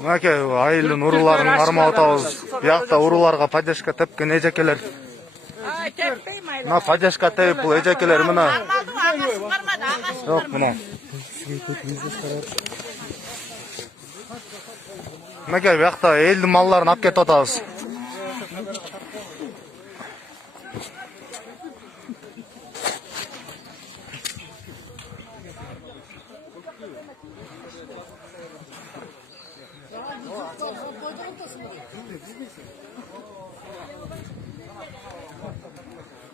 Мынакей айылдын урууларын кармап атабыз. Биякта урууларга поддержка тепкен эжекелер. Мына поддержка тепип бул эжекелер мына. Жок, мына. Мынакей биякта элдин малларын алып кетип атабыз.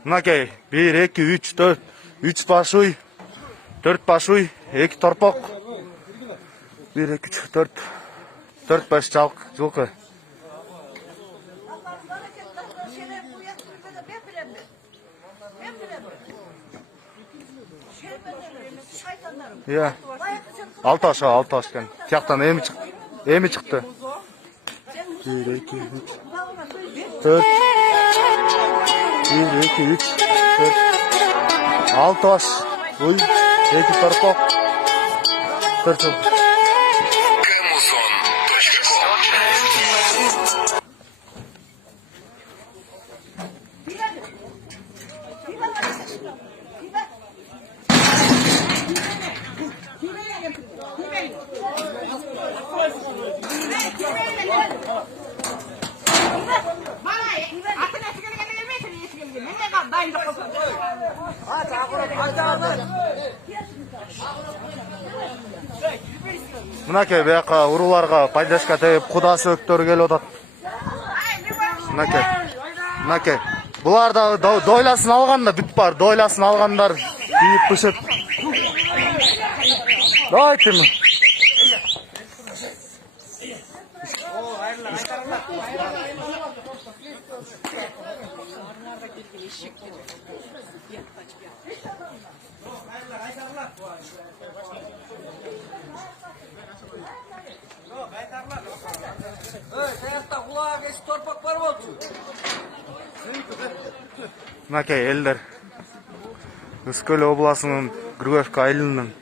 Мынакей 1, 2, 3, 4, 3 баш уй, 4 баш уй, 2 торпок. 1, 2, 3, 4, 4 баш жылкы. Алты аш кен. Тияктан эми чыкты. 1, 2, 3, 4. 1, 2, 3, 4. 6 баш. Уй, 2 торпок. 4 жыл. Мынакей бияка урууларга поддержка тепип кудасы өктөр келип атат. Мынакей. Булар да дойласын алганда бүт бар. Дойласын алгандар кийип бышыт. Дайтым. Мынакей элдер Ыскөл обласынын Грюевка айылынын